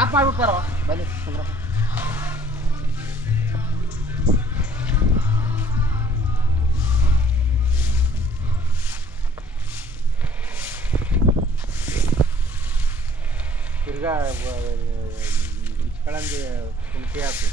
Of ಮಾಡ್ಬಿಡ್ತಾರ ಬನ್ನಿ ತಿರ್ಗಾ ಇಚ್ಕಳಂಗೆ ಕುಂಟಿ ಆಯ್ತು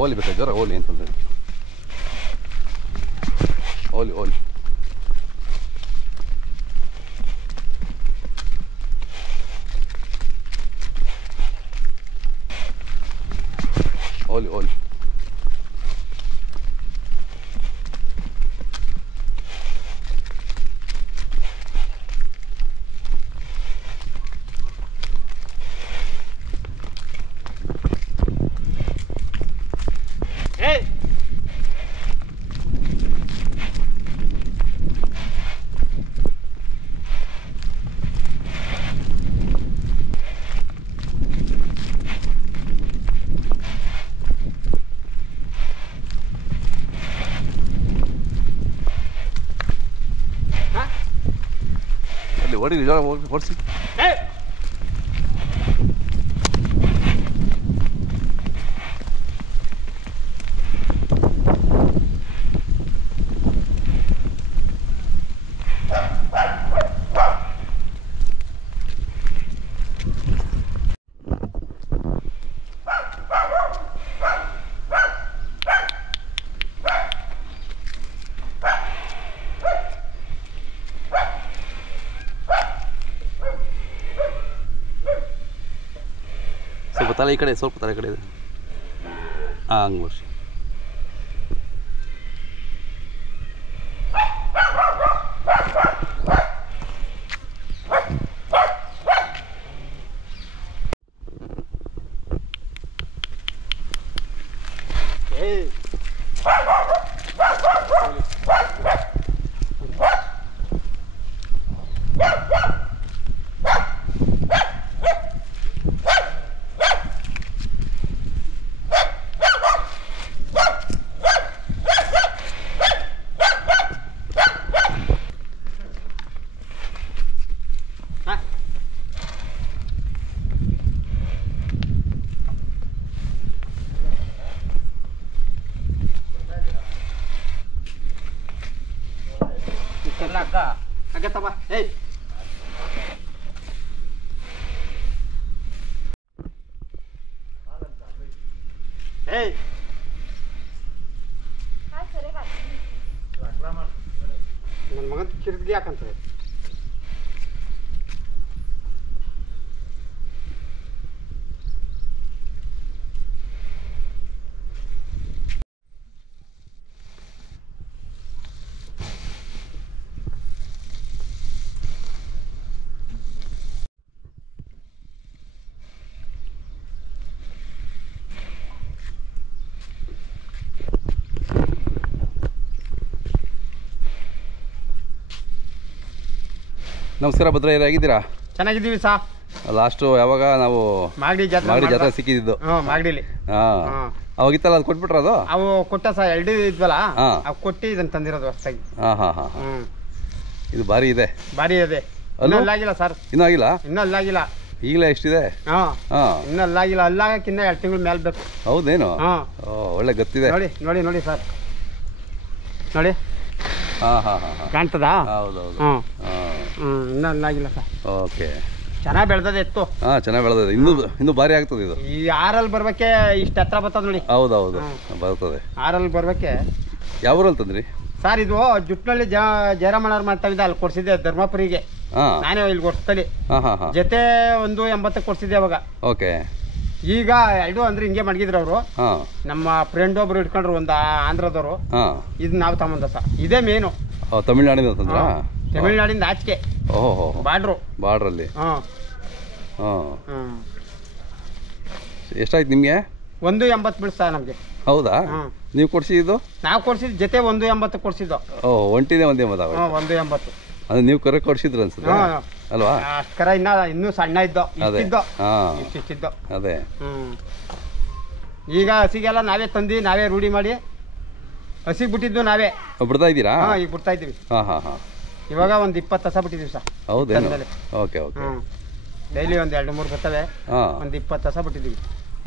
ಓಲಿ ಬೇಕಾದ್ರೆ ಓಲಿ ಅಂತಂದ್ರೆ ಓಲಿ ಓಲಿ ಓಲಿ ಓಲಿ ಹೊಡಿ ಹೊಡಿಸಿ ಸ್ವಲ್ಪ ತಲೆ ಈ ಕಡೆ ಸ್ವಲ್ಪ ತಲೆ ಈ ಕಡೆ ಇದೆ ಹಂಗೆ ವರ್ಷ ಆಗತ್ತಮ್ಮ ಏಯ್ ಏಯ್ ನನ್ನ ಮಗನ ಕಿರಿದ್ಗೆ ಯಾಕಂತಾರೆ ನಮಸ್ಕಾರ ಭದ್ರಯ್ಯರೇ, ಹೇಗಿದ್ದೀರಾ? ಚೆನ್ನಾಗಿದ್ದೀವಿ ಸಾ. ಲಾಸ್ಟು ಯಾವಾಗ ನಾವು ಮಾಗಡಿ ಜಾತ್ರೆ ಸಿಕ್ಕಿದ್ದು? ಮಾಗಡಿಲಿ. ಅವಾಗಿತ್ತಲ್ಲ, ಅದು ಕೊಟ್ಬಿಟ್ರ? ಅದು ಅವು ಕೊಟ್ಟ ಸಾ, 2 ಇದ್ವಲ್ಲ, ಅವು ಕೊಟ್ಟು ಇದನ್ನು ತಂದಿರೋದು ಹೊಸದಾಗಿ. ಇದು ಭಾರಿ ಇದೆ. ಇನ್ನೂ ಅಲ್ಲಾಗಿಲ್ಲ ಸರ್. ಇನ್ನೂ ಆಗಿಲ್ಲ? ಇನ್ನೂ ಅಲ್ಲಾಗಿಲ್ಲ. ಈಗಲೇ ಎಷ್ಟಿದೆ? ಇನ್ನೂ ಅಲ್ಲಾಗಿಲ್ಲ. ಅಲ್ಲಾಗಕ್ಕಿನ್ನ 2 ತಿಂಗಳ ಮೇಲೆ ಬೇಕು. ಹೌದೇನು? ಒಳ್ಳೆ ಗೊತ್ತಿದೆ. ನೋಡಿ ಸರ್, ನೋಡಿ. ಕಾಣ್ತದಾ? ಹೌದೌದು. ಇನ್ನೂ ಅಲ್ಲಾಗಿಲ್ಲ ಸರ್. ಓಕೆ, ಚೆನ್ನಾಗಿ ಬೆಳೆದದೆ ಎತ್ತು. ಚೆನ್ನಾಗಿ ಬೆಳೆದದೆ. ಇನ್ನೂ ಭಾರಿ ಆಗ್ತದೆ ಇದು. ಈ 6 ಬರ್ಬೇಕೆ ಇಷ್ಟು ಹತ್ರ ಬರ್ತದೆ ನೋಡಿ. ಹೌದೌದು, ಬರ್ತದೆ. 6 ಬರ್ಬೇಕೆ. ಯಾವ ಊರಲ್ಲಿ ತಂದ್ರಿ ಸರ್? ಇದು ಜುಟ್ನಲ್ಲಿ ಜಯರಾಮಣ್ಣವ್ರು ಮಾಡ್ತಾವಿದ್ದ, ಅಲ್ಲಿ ಕೊಡ್ಸಿದ್ದೆ ಧರ್ಮಪುರಿಗೆ. ನಾನೇ ಇಲ್ಲಿ ಕೊಡ್ಸ್ತಲಿ ಜೊತೆ 180 ಕೊಡ್ಸಿದ್ದೆ ಅವಾಗ. ಓಕೆ. ಈಗ 2 ಅಂದ್ರೆ ಹಿಂಗೆ ಮಡಗಿದ್ರು ಅವರು. ನಮ್ಮ ಫ್ರೆಂಡ್ ಒಬ್ರು ಇಟ್ಕೊಂಡ್ರು, ಒಂದು ಆಂಧ್ರದವರು. ಇದು ನಾವು ತಗೊಂಡ ಸರ್. ಇದೇ ಮೇನು. ತಮಿಳ್ನಾಡಿಂದ ಆಚೆಗೆ. ಓಹೋ, ಬಾರ್ಡ್ರಲ್ಲಿ. ಎಷ್ಟಾಯ್ತು ನಿಮಗೆ? 180 ಬೀಳ್ಸ ನಮಗೆ. ಹೌದಾ? ನೀವು ಕೊಡ್ಸಿದ್ದು? ನಾವು ಕೊಡ್ಸಿದ್ ಜೊತೆ 180 ಕೊಡ್ಸಿದ್ದು. ಒಂಟಿನೇ 180. 180 ಅದು ನೀವು ಕರೆ ಕೊಡ್ಸಿದ್ರು ಅನ್ಸುತ್ತೆ ಅಲ್ವಾ? ಅಷ್ಟು ಕರ ಇನ್ನೂ ಸಣ್ಣ ಇದ್ದೋ, ಇಷ್ಟಿದ್ದೋ. ಅದೇ. ಈಗ ಹಸಿಗೆಲ್ಲ ನಾವೇ ತಂದು ನಾವೇ ರೂಢಿ ಮಾಡಿ ಹಸಿಗೆ ಬಿಟ್ಟಿದ್ದು ನಾವೇ ಬಿಡ್ತಾ ಇದ್ದೀರಾ? ಈಗ ಬಿಡ್ತಾ ಇದ್ದೀವಿ. ಇವಾಗ ಒಂದು 20 ಹಸ ಬಿಟ್ಟಿದ್ದೀವಿ ಸರ್. ಹೌದೇನು? ಓಕೆ. ಡೈಲಿ ಒಂದು 2-3 ಬರ್ತವೆ. ಒಂದು 20 ಹಸ ಬಿಟ್ಟಿದ್ದೀವಿ.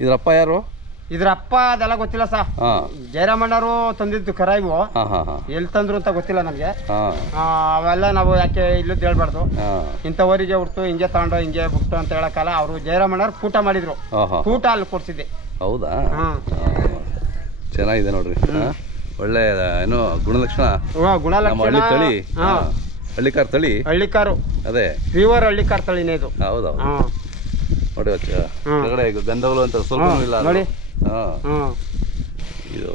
ಇದ್ರಪ್ಪ ಯಾರು? ಇದ್ರ ಅಪ್ಪ ಅದೆಲ್ಲ ಗೊತ್ತಿಲ್ಲ ಸಾ. ಜಯರಾಮಣ್ಣರು ತಂದಿದ್ದು ಕರ ಇವು. ಎಲ್ಲಿ ತಂದ್ರು ಅಂತ ಗೊತ್ತಿಲ್ಲ ನಮ್ಗೆ. ಅವೆಲ್ಲ ನಾವು ಯಾಕೆ ಇಲ್ಲದ್ದು ಹೇಳ್ಬಾರ್ದು. ಇಂಥವರಿಗೆ ಹುಡ್ತು ಹಿಂಗೆ ತಗೊಂಡು ಹಿಂಗೆ ಬಿಟ್ಟು ಅಂತ ಹೇಳಕ್ಕಲ್ಲ. ಅವರು ಜಯರಾಮಣ್ಣರು ಕೂಟ ಮಾಡಿದ್ರು, ಕೂಟ ಅಲ್ಲಿ ಕೊಡ್ಸಿದ್ದೆ. ಹೌದಾ? ಚೆನ್ನಾಗಿದೆ ನೋಡ್ರಿ. ಒಳ್ಳೆ ಏನೋ ಗುಣಲಕ್ಷಣ. ತಳಿ ಹಳ್ಳಿಕಾರ್ ತಳಿ. ಹಳ್ಳಿಕಾರು ಅದೇ ಪ್ಯೂರ್ ಹಳ್ಳಿಕಾರ್ ತಳಿನೇ ಇದು. ಹೌದೌದು. ನೋಡಿ ಕೆಳಗಡೆ ಗಂಧಗಳು ಅಂತ ಸ್ವಲ್ಪ ಇಲ್ಲ ನೋಡಿ. ಇದು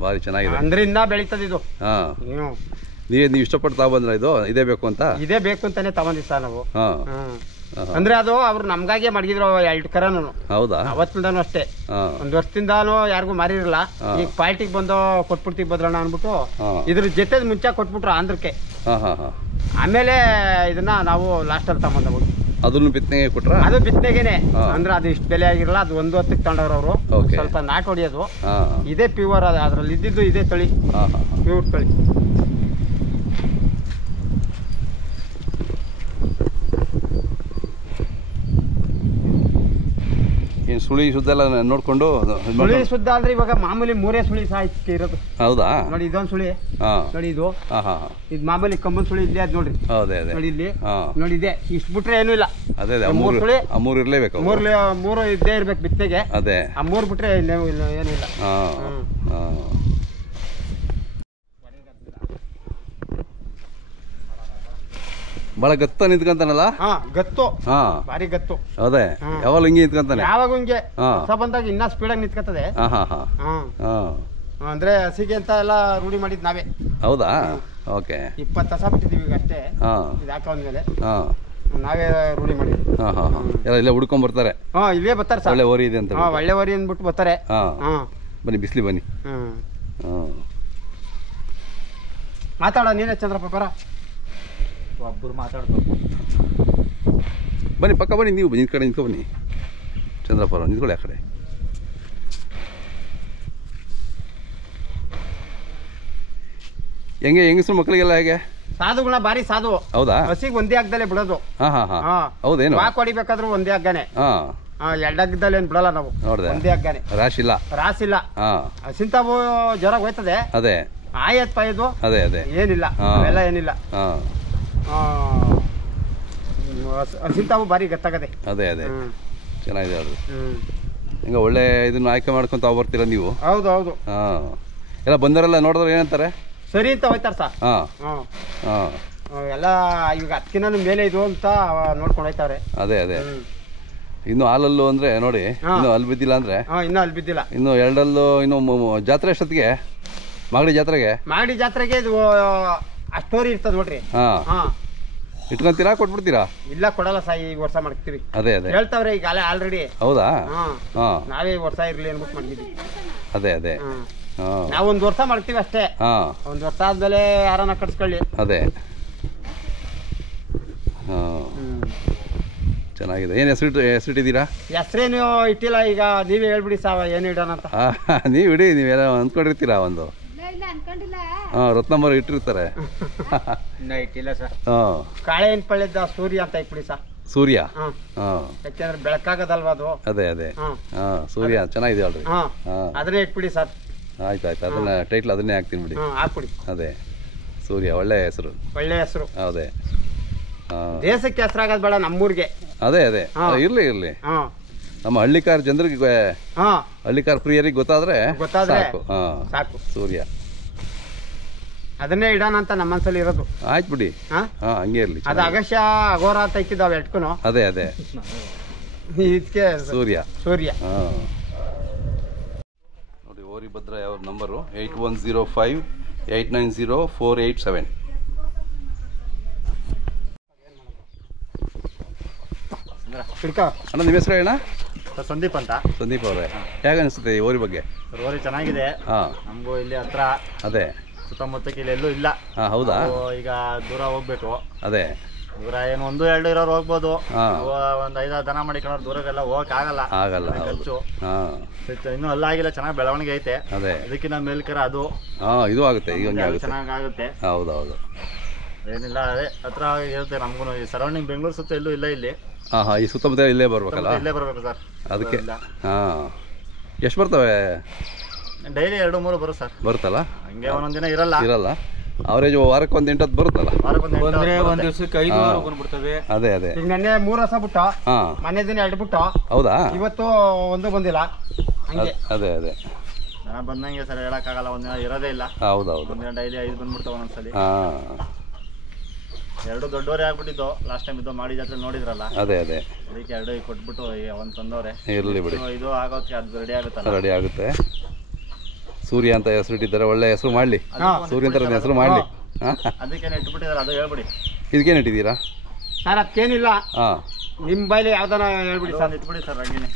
ಭಾರಿ ಚೆನ್ನಾಗಿದೆ. ಅಂದ್ರೆ ಇನ್ನ ಬೆಳೀತದೆ ಇದು. ನೀವು ಇಷ್ಟಪಟ್ಟು ತಗೊಂಡ್ಬಂದ್ರ? ಇದೇ ಬೇಕು ಅಂತ? ಇದೇ ಬೇಕು ಅಂತಾನೆ ತಗೊಂಡಿದ್ದ ನಾವು. ಅಂದ್ರೆ ಅದು ಅವ್ರು ನಮ್ಗಾಗೆ ಮಡಗಿದ್ರು 2 ಕರನು. ಹೌದಾ? ಅವತ್ತಿಂದಾನು ಅಷ್ಟೇ. 1 ವರ್ಷದಿಂದಾನು ಯಾರಿಗೂ ಮಾರಿರಲ್ಲ. ಈಗ ಪಾರ್ಟಿಗೆ ಬಂದು ಕೊಟ್ಬಿಡ್ತೀವಿ ಭದ್ರಣ್ಣ ಅನ್ಬಿಟ್ಟು ಇದ್ರ ಜೊತೆ ಮುಂಚೆ ಕೊಟ್ಬಿಟ್ರು ಆಂಧ್ರಕ್ಕೆ. ಆಮೇಲೆ ಇದನ್ನ ನಾವು ಲಾಸ್ಟ್ ಅಲ್ಲಿ ತಗೊಂಡು ಅದನ್ನು ಬಿತ್ತನೆಗೆ ಕೊಟ್ರ? ಅದು ಬಿತ್ತನೆಗೆನೆ. ಅಂದ್ರೆ ಅದು ಇಷ್ಟು ಬೆಲೆ ಆಗಿರಲ್ಲ. ಅದು 1 ಹೊತ್ತಿಗೆ ತಗೊಂಡವ್ರು ಅವರು. ಸ್ವಲ್ಪ ನಾಟ್ ಹೊಡಿಯೋದು. ಇದೇ ಪ್ಯೂರ್. ಅದ್ರಲ್ಲಿ ಇದ್ದಿದ್ದು ಇದೇ ತಳಿ, ಪ್ಯೂರ್ ತಳಿ. ಏನು ಸುಳಿ ಸುದ್ದ ಎಲ್ಲ ನೋಡ್ಕೊಂಡು? ಸುಳಿ ಸುದ್ದ ಅಂದ್ರೆ ಇವಾಗ ಮಾಮೂಲಿ 3 ಸುಳಿ ಸಾಹಿತ್ಯ ಇರೋದು. ಹೌದಾ? ನೋಡಿ ಇದೊಂದು ಸುಳಿ. ನೋಡಿ ಇದು ಮಾಮೂಲಿ ಕಂಬನ್ ಸುಳಿ ಇಲ್ಲೇ ಅದ್ ನೋಡ್ರಿ. ನೋಡಿ ಇಲ್ಲಿ ನೋಡಿ ಇದೆ. ಇಷ್ಟು ಬಿಟ್ರೆ ಏನೂ ಇಲ್ಲ. ಅದೇ 3 ಸುಳಿ. 3 ಇರ್ಲೇಬೇಕು. 3 ಇದ್ದೇ ಇರ್ಬೇಕು ಬಿತ್ತೆಗೆ. ಅದೇ 3 ಬಿಟ್ರೆ ಏನೂ ಇಲ್ಲ. ಬಹಳ ಗತ್ತ ನಿಂತ್ಕೊಂತಾನಲ್ಲ? ಗತ್ತು. ಭಾರಿ ಗತ್ತು. ಅದೇ ಯಾವಾಗ ಹಿಂಗೆ ನಿಂತ್ಕೊಂತಾನೆ? ಯಾವಾಗ ಹಿಂಗೆ ಹೊಸ ಬಂದಾಗ ಇನ್ನ ಸ್ಪೀಡಾಗಿ ನಿಂತ್ಕೊತದೆ. ಅಂದ್ರೆ ಹಸಿಗೆ ಅಂತ ಎಲ್ಲ ರೂಢಿ ಮಾಡಿದ್ ನಾವೇ. ಹೌದಾ? ಓಕೆ. 20 ಹಸ ಬಿಟ್ಟಿದೀವಿ ಈಗ ಅಷ್ಟೇ. ಇದು ಹಾಕೊಂಡ್ಮೇಲೆ ನಾವೇ ರೂಢಿ ಮಾಡಿದ್ವಿ. ಎಲ್ಲ ಇಲ್ಲೇ ಹುಡ್ಕೊಂಡ್ ಬರ್ತಾರೆ? ಇಲ್ಲೇ ಬರ್ತಾರೆ ಸರ್. ಒಳ್ಳೆ ಓರಿ ಇದೆ ಅಂತ. ಒಳ್ಳೆ ಓರಿ ಅಂದ್ಬಿಟ್ಟು ಬರ್ತಾರೆ. ಬನ್ನಿ ಬಿಸ್ಲಿ ಬನ್ನಿ. ಮಾತಾಡ ನೀನೇ ಚಂದ್ರಪ್ಪ ಬರ. ಒಬ್ಬರು ಮಾತಾಡ್ತಾರೆ. ಬನ್ನಿ ಪಕ್ಕ ಬನ್ನಿ. ನೀವು ನಿಂತ ಕಡೆ ನಿಂತ್ಕೊ ಬನ್ನಿ. ಚಂದ್ರಪ್ಪ ನಿಂತ್ಕೊಳ್ಳಿ ಆ ಕಡೆ. ಹೆಂಗಸ್ರು ಮಕ್ಕಳಿಗೆಲ್ಲ ಹೇಗೆ? ಸಾಧು ಗುಣ ಭಾರಿ ಸಾಧು. ಹೌದಾ? ಹಸಿಗೆ ಒಂದೇ ಹಗ್ಗದಲ್ಲೇ ಬಿಡೋದು. ಹೌದೇನು? ವಾಕ್ ಹೊಡಿಬೇಕಾದ್ರೂ ಒಂದೇ ಹಗ್ಗನೆ. 2 ಹಗ್ಗದಲ್ಲಿ ಏನ್ ಬಿಡಲ್ಲ ನಾವು. ಒಂದೇ ಹಗ್ಗನೆ. ರಾಸಿಲ್ಲ. ಹಸಿಂತಾವು ಜ್ವರ ಹೋಯ್ತದೆ. ಅದೇ ಆಯತ್ ಪಾಯದು. ಅದೇ ಏನಿಲ್ಲ, ಅವೆಲ್ಲ ಏನಿಲ್ಲ. ಹಸಿಂತಾವು ಭಾರಿ ಗೊತ್ತಾಗದೆ. ಅದೇ ಚೆನ್ನಾಗಿದೆ ಅದು. ಹಿಂಗ ಒಳ್ಳೆ ಇದನ್ನ ಆಯ್ಕೆ ಮಾಡ್ಕೊಂತ ಬರ್ತೀರಾ ನೀವು? ಹೌದು. ಎಲ್ಲ ಬಂದವರೆಲ್ಲ ನೋಡಿದ್ರೆ ಏನಂತಾರೆ? ಸರಿ ಅಂತ ಹೋಯ್ತಾರ ಸರ್. ಎಲ್ಲ ಈಗ 10 ಕಿಲೋ ಮೇಲೆ ಇದು ಅಂತ ನೋಡ್ಕೊಂಡು ಹೋಯ್ತಾರೆ. ಅದೇ ಇನ್ನು ಹಾಲಲ್ಲು ಅಂದ್ರೆ ನೋಡಿ, ಇನ್ನು ಅಲ್ಲಿ ಬಿದ್ದಿಲ್ಲ ಅಂದ್ರೆ. ಇನ್ನು ಅಲ್ಲಿ ಬಿದ್ದಿಲ್ಲ. ಇನ್ನು 2 ಇನ್ನು ಜಾತ್ರೆ ಎಷ್ಟೊತ್ತಿಗೆ? ಮಾಗಡಿ ಜಾತ್ರೆಗೆ ಇದು ಅಷ್ಟೋರಿ ಇರ್ತದ ನೋಡ್ರಿ. ಇಟ್ಕೊಂತೀರಾ ಕೊಟ್ಬಿಡ್ತೀರಾ? ಇಲ್ಲ ಕೊಡಲ್ಲ ಸಾ. ಈ ವರ್ಷ ಮಾಡ್ತೀವಿ. ಅದೇ ಹೇಳ್ತಾವ್ರೆ ಈಗ ಆಲ್ರೆಡಿ. ಹೌದಾ? ನಾವೇ ಈ ವರ್ಷ ಇರ್ಲಿ ಅನ್ಬಿಟ್ಟು ಮಾಡಿದ್ವಿ. ಅದೇ ನಾವು 1 ವರ್ಷ ಮಾಡ್ತೀವಿ ಅಷ್ಟೇ. 1 ವರ್ಷ ಆದ್ಮೇಲೆ ಯಾರನ್ನ ಕಟ್ಸ್ಕೊಳ್ಳಿ. ಅದೇ ಚೆನ್ನಾಗಿದೆ. ಏನು ಹೆಸರಿಟ್ಟಿದ್ದೀರಾ? ಹೆಸ್ರೇನು ಇಟ್ಟಿಲ್ಲ, ಈಗ ನೀವೇ ಹೇಳ್ಬಿಡಿ ಸಾವ ಏನು ಇಡೋಣ ಅಂತ. ನೀವು ಇಡಿ, ನೀವೆಲ್ಲ ಅಂದ್ಕೊಂಡಿರ್ತೀರಾ ಒಂದು. ಹಾಂ, ರತ್ನಂಬರ್ ಇಟ್ಟಿರ್ತಾರೆ. ಇಟ್ಟಿಲ್ಲ ಸರ್. ಹಾಂ, ಕಾಳೆ ಪಳ್ಳಿದ್ದ ಸೂರ್ಯ ಅಂತ ಇಟ್ಬಿಡಿ ಸರ್. ಸೂರ್ಯ. ಹಾಂ, ಯಾಕೆಂದ್ರೆ ಬೆಳಕಾಗದಲ್ವಾ ಅದು. ಅದೇ ಹಾಂ, ಸೂರ್ಯ ಚೆನ್ನಾಗಿದೆ ಅಲ್ರಿ. ಹಾಂ, ಅದನ್ನೇ ಇಟ್ಬಿಡಿ ಸರ್. ಆಯ್ತು, ಅದನ್ನ ಟೈಟ್ಲ್ ಅದನ್ನೇ ಹಾಕ್ತೀನಿ ಬಿಡಿ. ಹಾಕ್ಬಿಡಿ. ಅದೇ ಸೂರ್ಯ, ಒಳ್ಳೆ ಹೆಸರು. ಒಳ್ಳೆ ಹೆಸರು. ಅದೇ ದೇಶಕ್ಕೆ ಹೆಸರಾಗೋದು ಬೇಡ, ನಮ್ಮೂರಿಗೆ. ಅದೇ ಇರ್ಲಿ. ನಮ್ಮ ಹಳ್ಳಿಕಾರ ಜನರಿಗೆ, ಹಳ್ಳಿಕಾರ ಪ್ರಿಯರಿಗೆ ಗೊತ್ತಾದ್ರೆ ಸಾಕು. ಸೂರ್ಯ ಅದನ್ನೇ ಇಡೋಣ ಅಂತ ನಮ್ಮ ಮನಸ್ಸಲ್ಲಿ ಇರೋದು. ಆಯ್ತು ಬಿಡಿ. ಹಂಗೆ ಇರ್ಲಿ. ಅದು ಅಗಸ್ಯ ಅಘೋರ ಅಂತ ಇಕ್ಕಿದ್ದಾವೆ ಎಟ್ಕುನು. ಅದೇ ಇದಕ್ಕೆ ಸೂರ್ಯ. ನೋಡಿ, ಓರಿಭದ್ರ ಯಾವ ನಂಬರು 8105890487. ಅಣ್ಣ, ನಿಮ್ಮ ಹೆಸರು ಹೇಳ? ಸಂದೀಪ್ ಅಂತ. ಸಂದೀಪ್ ಅವರೇ, ಹೇಗೆ ಅನಿಸುತ್ತೆ ಈ ಓರಿ ಬಗ್ಗೆ? ಓರಿ ಚೆನ್ನಾಗಿದೆ. ನಮಗೂ ಇಲ್ಲಿ ಹತ್ರ, ಅದೇ ಸುತ್ತಮುತ್ತಕ್ಕೆ ಇಲ್ಲಿ ಎಲ್ಲೂ ಇಲ್ಲ. ಹೌದಾ? ಈಗ ದೂರ ಹೋಗ್ಬೇಕು. ಅದೇ ದೂರ ಏನು 1-2 ಇರೋರು ಹೋಗ್ಬೋದು. ಒಂದು 5-6 ದನ ಮಾಡಿಕೊಳ್ಳೋರು ದೂರಕ್ಕೆಲ್ಲ ಹೋಗಕ್ ಆಗಲ್ಲ. ಖರ್ಚು ಇನ್ನೂ ಅಲ್ಲಾಗಿಲ್ಲ, ಚೆನ್ನಾಗಿ ಬೆಳವಣಿಗೆ ಐತೆ. ಅದೇ ಅದಕ್ಕಿಂತ ಮೇಲ್ಕರ ಅದು ಇದು ಆಗುತ್ತೆ, ಈಗ ಚೆನ್ನಾಗುತ್ತೆ. ಹೌದೌದು. ಏನಿಲ್ಲ, ಅದೇ ಹತ್ರ ಇರುತ್ತೆ ನಮಗೂ. ಈ ಸರೌಂಡಿಂಗ್ ಬೆಂಗಳೂರು ಸುತ್ತ ಎಲ್ಲೂ ಇಲ್ಲ ಇಲ್ಲಿ. ಈ ಸುತ್ತಮುತ್ತ ಇಲ್ಲೇ ಬರ್ಬೇಕಲ್ಲ? ಇಲ್ಲೇ ಬರ್ಬೇಕು ಸರ್. ಅದಕ್ಕೆ ಎಷ್ಟು ಬರ್ತವೆ? ಡೈಲಿ 2-3 ಬರುತ್ತೆ ಸರ್. ಬರುತ್ತಲ್ಲ? ಹಂಗೆ ಒಂದೊಂದು ದಿನ ಇರಲ್ಲ. ಅವರೇಜ್ ವಾರಕ್ಕೆ 1 8 ಬರುತ್ತಲ್ಲ? ಒಂದ್ ದಿವಸಕ್ಕೆ 5 ಬಂದ್ಬಿಡ್ತವೆ. ಅದೇ ಈಗ ನೆನ್ನೆ 3 ಹಸ ಬಿಟ್ಟ, ಮನೆ ದಿನ 2 ಬಿಟ್ಟ. ಹೌದಾ? ಇವತ್ತು 1 ಬಂದಿಲ್ಲ. ಅದೇ ದನ ಬಂದಂಗೆ ಸರ್, ಹೇಳಕ್ಕಾಗಲ್ಲ. ಒಂದಿನ ಇರೋದೇ ಇಲ್ಲ. ಹೌದೌದು. ಒಂದಿನ ಡೈಲಿ 5 ಬಂದ್ಬಿಡ್ತಾವ ಒಂದೊಂದ್ಸಲಿ. 2 ದೊಡ್ಡವರೇ ಆಗ್ಬಿಟ್ಟಿದ್ದು ಲಾಸ್ಟ್ ಟೈಮ್. ಇದು ಮಾಡಿ ಜಾತ್ರೆ ನೋಡಿದ್ರಲ್ಲ? ಅದೇ ಅದಕ್ಕೆ 2 ಕೊಟ್ಬಿಟ್ಟು ಒಂದು ತಂದವ್ರೆ. ಇರಲಿ ಬಿಡಿ, ಇದು ಆಗೋದಕ್ಕೆ ಅದು ರೆಡಿ ಆಗುತ್ತೆ. ಸೂರ್ಯ ಅಂತ ಹೆಸರು ಇಟ್ಟಿದ್ದಾರೆ, ಒಳ್ಳೆ ಹೆಸರು ಮಾಡಲಿ. ಸೂರ್ಯ ಅಂತ ಹೆಸರು ಮಾಡಲಿ. ಅದಕ್ಕೇನು ಇಟ್ಬಿಟ್ಟಿದ್ದಾರೆ, ಅದು ಹೇಳ್ಬಿಡಿ. ಇದಕ್ಕೇನು ಇಟ್ಟಿದ್ದೀರಾ ಸರ್? ಅದಕ್ಕೇನಿಲ್ಲ, ನಿಮ್ಮ ಬೈಲಿ ಯಾವ್ದಾನ ಹೇಳ್ಬಿಡಿ ಸರ್. ಇಟ್ಬಿಡಿ ಸರ್, ಹಂಗೇನೆ.